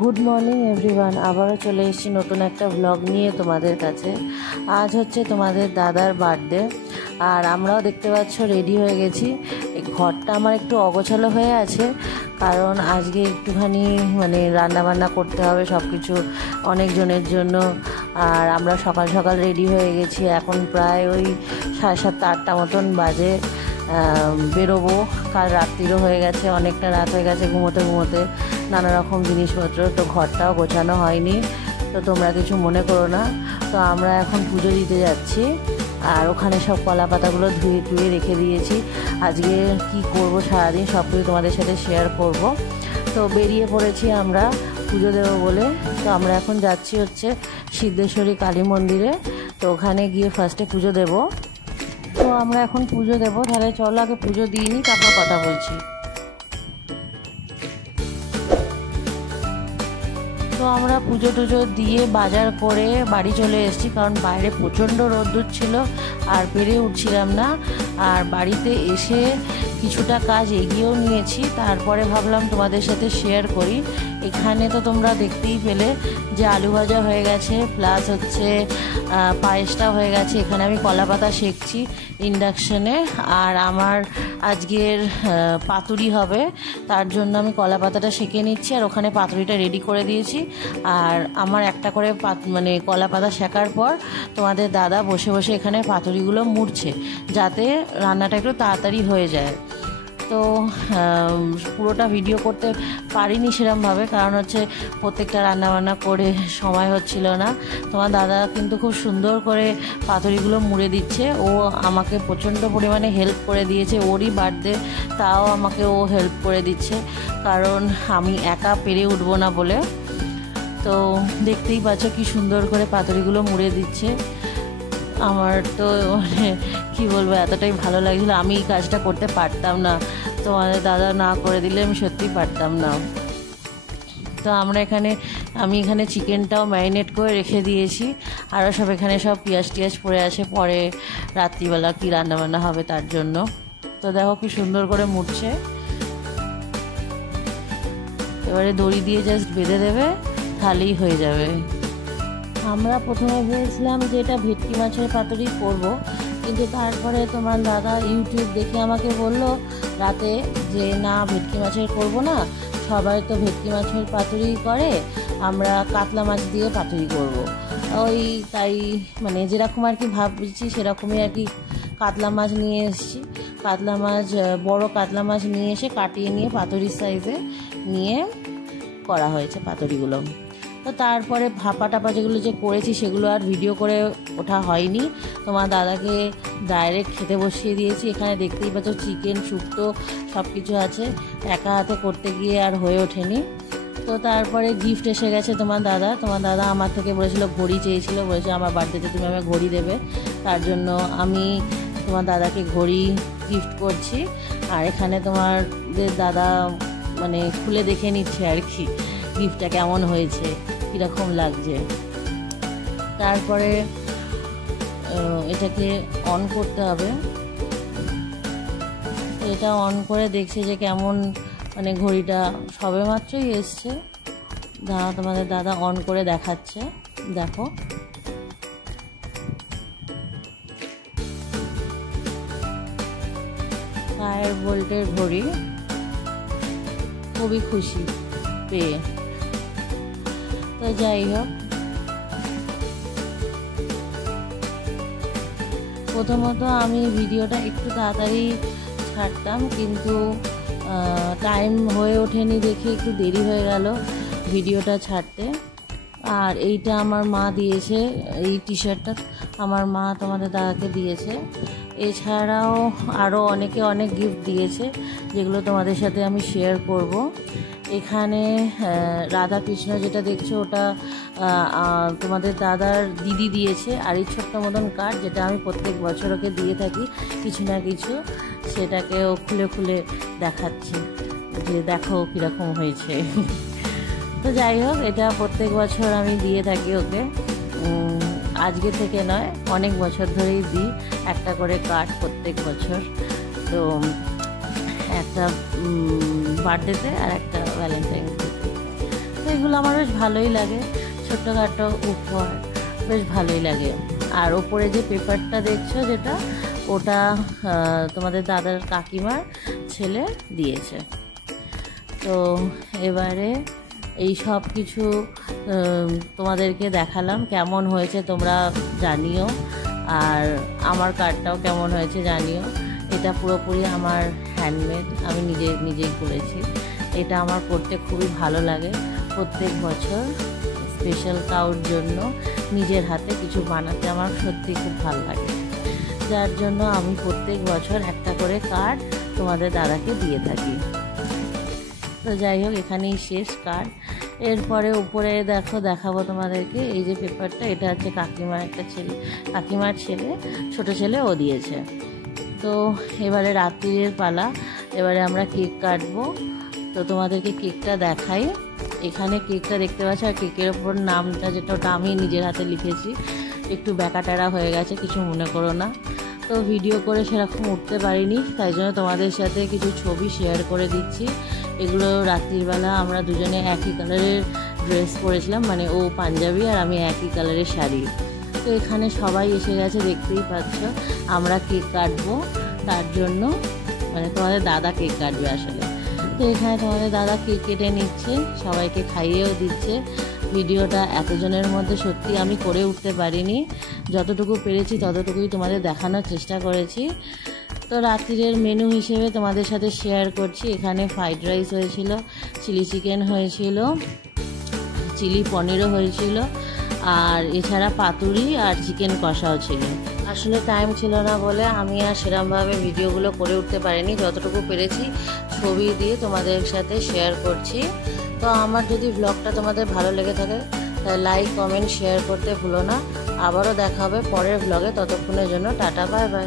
Good morning everyone, আবারও চলে এসেছি নতুন একটা ব্লগ নিয়ে তোমাদের কাছে। আজ হচ্ছে তোমাদের দাদার বার্থডে, আর আমরাও দেখতে পাচ্ছ রেডি হয়ে গেছি। এই ঘরটা আমার একটু অগোছালো হয়ে আছে, কারণ আজকে একটুখানি রান্নাবান্না করতে হবে সব কিছু অনেকজনের জন্য। আর আমরা সকাল সকাল রেডি হয়ে গেছি, এখন প্রায় ওই 7:30-8টা মতন বাজে। বেরোবো, কাল রাত্রিরও হয়ে গেছে, অনেকটা রাত হয়ে গেছে ঘুমোতে ঘুমোতে, নানা রকম জিনিসপত্র, তো ঘরটাও গোছানো হয়নি, তো তোমরা কিছু মনে করো না। তো আমরা এখন পুজো দিতে যাচ্ছি, আর ওখানে সব কলা পাতাগুলো ধুয়ে টুয়ে রেখে দিয়েছি। আজকে কি করব সারাদিন সব কিছু তোমাদের সাথে শেয়ার করব। তো বেরিয়ে পড়েছি আমরা পুজো দেবো বলে। তো আমরা এখন যাচ্ছি হচ্ছে সিদ্ধেশ্বরী কালী মন্দিরে, তো ওখানে গিয়ে ফার্স্টে পুজো দেব। তো আমরা এখন পুজো দেবো, তাহলে চলো আগে পুজো দিয়ে নিই, তারপর কথা বলছি। তো আমরা পুজো টুজো দিয়ে বাজার করে বাড়ি চলে এসেছি, কারণ বাইরে প্রচণ্ড রোদ্দুর ছিল আর পেরে উঠছিলাম না। আর বাড়িতে এসে কিছুটা কাজ এগিয়েও নিয়েছি, তারপরে ভাবলাম তোমাদের সাথে শেয়ার করি। এখানে তো তোমরা দেখতেই পেলে যে আলু ভাজা হয়ে গেছে, প্লাস হচ্ছে পায়েসটা হয়ে গেছে। এখানে আমি কলা পাতা সেঁকছি ইন্ডাকশানে, আর আমার আজকের পাতুরি হবে, তার জন্য আমি কলা পাতাটা সেঁকে নিচ্ছি, আর ওখানে পাতুরিটা রেডি করে দিয়েছি। আর আমার একটা করে কলা পাতা সেঁকার পর তোমাদের দাদা বসে বসে এখানে পাতুরিগুলো মুড়ছে, যাতে রান্নাটা একটু তাড়াতাড়ি হয়ে যায়। তো পুরোটা ভিডিও করতে পারিনি সেরকমভাবে, কারণ হচ্ছে প্রত্যেকটা রান্নাবান্না করে সময় হচ্ছিল না। তোমার দাদা কিন্তু খুব সুন্দর করে পাতুরিগুলো মুড়ে দিচ্ছে, ও আমাকে প্রচণ্ড পরিমাণে হেল্প করে দিয়েছে। ওরই বার্থডে, তাও আমাকে ও হেল্প করে দিচ্ছে, কারণ আমি একা পেরে উঠবো না বলে। তো দেখতেই পাচ্ছ কি সুন্দর করে পাতুরিগুলো মুড়ে দিচ্ছে। আমার তো কি বলবো, এতটাই ভালো লাগছিল, আমি এই কাজটা করতে পারতাম না, তোমাদের দাদা না করে দিলে আমি সত্যিই পারতাম না। তো আমি এখানে চিকেনটাও ম্যারিনেট করে রেখে দিয়েছি, আরও সব এখানে সব পেঁয়াজ টিয়াজ পড়ে আছে, পরে রাত্রিবেলা কি রান্নাবান্না হবে তার জন্য। তো দেখো কি সুন্দর করে মুড়ছে। এবারে দড়ি দিয়ে জাস্ট বেঁধে দেবে, তাহলেই হয়ে যাবে। আমরা প্রথমে ভেবেছিলাম যে এটা ভেটকি মাছের পাতুরি করব, কিন্তু তারপরে তোমার দাদা ইউটিউব দেখে আমাকে বলল রাতে যে না, ভেটকি মাছের করব না, সবাই তো ভেটকি মাছের পাতুরি করে, আমরা কাতলা মাছ দিয়ে পাতুরি করব। ওই তাই যেরকম আর কি ভাবছি সেরকমই আর কি কাতলা মাছ নিয়ে এসেছি। কাতলা মাছ, বড় কাতলা মাছ নিয়ে এসে কাটিয়ে নিয়ে পাতুরির সাইজে নিয়ে করা হয়েছে পাতুরিগুলো। তো তারপরে ভাপা টাপা যেগুলো যে করেছি সেগুলো আর ভিডিও করে ওঠা হয়নি। তোমার দাদাকে ডাইরেক্ট খেতে বসিয়ে দিয়েছি। এখানে দেখতেই পাচ্ছ চিকেন, শুক্তো সব কিছু আছে, একা হাতে করতে গিয়ে আর হয়ে ওঠেনি। তো তারপরে গিফট এসে গেছে তোমার দাদা আমার থেকে বলেছিল, ঘড়ি চেয়েছিল, বলেছে আমার বার্থডেতে তুমি আমাকে ঘড়ি দেবে, তার জন্য আমি তোমার দাদাকে ঘড়ি গিফট করছি। আর এখানে তোমাদের দাদা খুলে দেখে নিচ্ছে আর কি গিফটটা কেমন হয়েছে, কীরকম লাগছে। তারপরে এটাকে অন করতে হবে, এটা অন করে দেখছে যে কেমন, ঘড়িটা সবে মাত্রই এসছে। তোমাদের দাদা অন করে দেখাচ্ছে, দেখো 5 ভোল্টের ঘড়ি। খুবই খুশি পেয়ে। তো যাই হোক, প্রথমত আমি ভিডিওটা একটু তাড়াতাড়ি ছাড়তাম, কিন্তু টাইম হয়ে ওঠেনি দেখে একটু দেরি হয়ে গেল ভিডিওটা ছাড়তে। আর এইটা আমার মা দিয়েছে, এই টি শার্টটা আমার মা তোমাদের দাদাকে দিয়েছে। এছাড়াও আরও অনেকে অনেক গিফট দিয়েছে, যেগুলো তোমাদের সাথে আমি শেয়ার করব। এখানে রাধা কৃষ্ণ যেটা দেখছো ওটা তোমাদের দাদার দিদি দিয়েছে, আর এই ছোট্ট মতন কার্ড যেটা আমি প্রত্যেক বছর ওকে দিয়ে থাকি কিছু না কিছু, সেটাকে ও খুলে খুলে দেখাচ্ছে যে দেখো কীরকম হয়েছে। তো যাই হোক, এটা প্রত্যেক বছর আমি দিয়ে থাকি ওকে, আজকে থেকে নয়, অনেক বছর ধরেই দিই একটা করে কার্ড প্রত্যেক বছর। তো একটা বার্থডেতে আর একটা ভ্যালেন্টাইন্স ডেতে। তো এগুলো আমার বেশ ভালোই লাগে, ছোট্টখাটো উপহার বেশ ভালোই লাগে। আর ওপরে যে পেপারটা দেখছো যেটা, ওটা তোমাদের দাদার কাকিমার ছেলে দিয়েছে। তো এবারে এই সব কিছু তোমাদেরকে দেখালাম, কেমন হয়েছে তোমরা জানিও, আর আমার কার্ডটাও কেমন হয়েছে জানিও। এটা পুরোপুরি আমার হ্যান্ডমেড, আমি নিজেই করেছি। এটা আমার করতে খুবই ভালো লাগে। প্রত্যেক বছর স্পেশাল কাউর জন্য নিজের হাতে কিছু বানাতে আমার সত্যি খুব ভালো লাগে, যার জন্য আমি প্রত্যেক বছর একটা করে কার্ড তোমাদের দাদাকে দিয়ে থাকি। তো যাই হোক, এখানেই শেষ কার্ড। এরপরে উপরে দেখাবো তোমাদেরকে এই যে পেপারটা, এটা হচ্ছে কাকিমার ছেলে, ছোট ছেলে ও দিয়েছে। তো এবারে রাত্রির পালা, এবারে আমরা কেক কাটবো। তো তোমাদেরকে কেকটা দেখাই। এখানে কেকটা দেখতে পাচ্ছ, আর কেকের ওপর নামটা যেটা, ওটা আমি নিজের হাতে লিখেছি। একটু ব্যাকাটারা হয়ে গেছে, কিছু মনে করো না। তো ভিডিও করে সেরকম উঠতে পারিনি, তাই জন্য তোমাদের সাথে কিছু ছবি শেয়ার করে দিচ্ছি। এগুলো রাত্রিবেলা আমরা দুজনে একই কালারের ড্রেস পরেছিলাম, মানে ও পাঞ্জাবি আর আমি একই কালারের শাড়ি। তো এখানে সবাই এসে গেছে, দেখতেই পাচ্ছ। আমরা কেক কাটবো, তার জন্য মানে তোমাদের দাদা কেক কাটবে আসলে। তো এখানে তোমাদের দাদা কেক কেটে নিচ্ছে, সবাইকে খাইয়েও দিচ্ছে। ভিডিওটা এতজনের মধ্যে সত্যি আমি করে উঠতে পারিনি, যতটুকু পেরেছি ততটুকুই তোমাদের দেখানোর চেষ্টা করেছি। তো রাত্রির মেনু হিসেবে তোমাদের সাথে শেয়ার করছি। এখানে ফ্রাইড রাইস হয়েছিল, চিলি চিকেন হয়েছিল, চিলি পনিরও হয়েছিল, আর এছাড়া পাতুরি আর চিকেন কষাও ছিল। আসলে টাইম ছিল না বলে আমি আর সেরকমভাবে ভিডিওগুলো করে উঠতে পারিনি, যতটুকু পেরেছি ছবি দিয়ে তোমাদের সাথে শেয়ার করছি। তো আমার যদি ব্লগটা তোমাদের ভালো লেগে থাকে তাহলে লাইক, কমেন্ট, শেয়ার করতে ভুলো না। আবারও দেখা হবে পরের ব্লগে, ততক্ষণের জন্য টাটা, বাই বাই।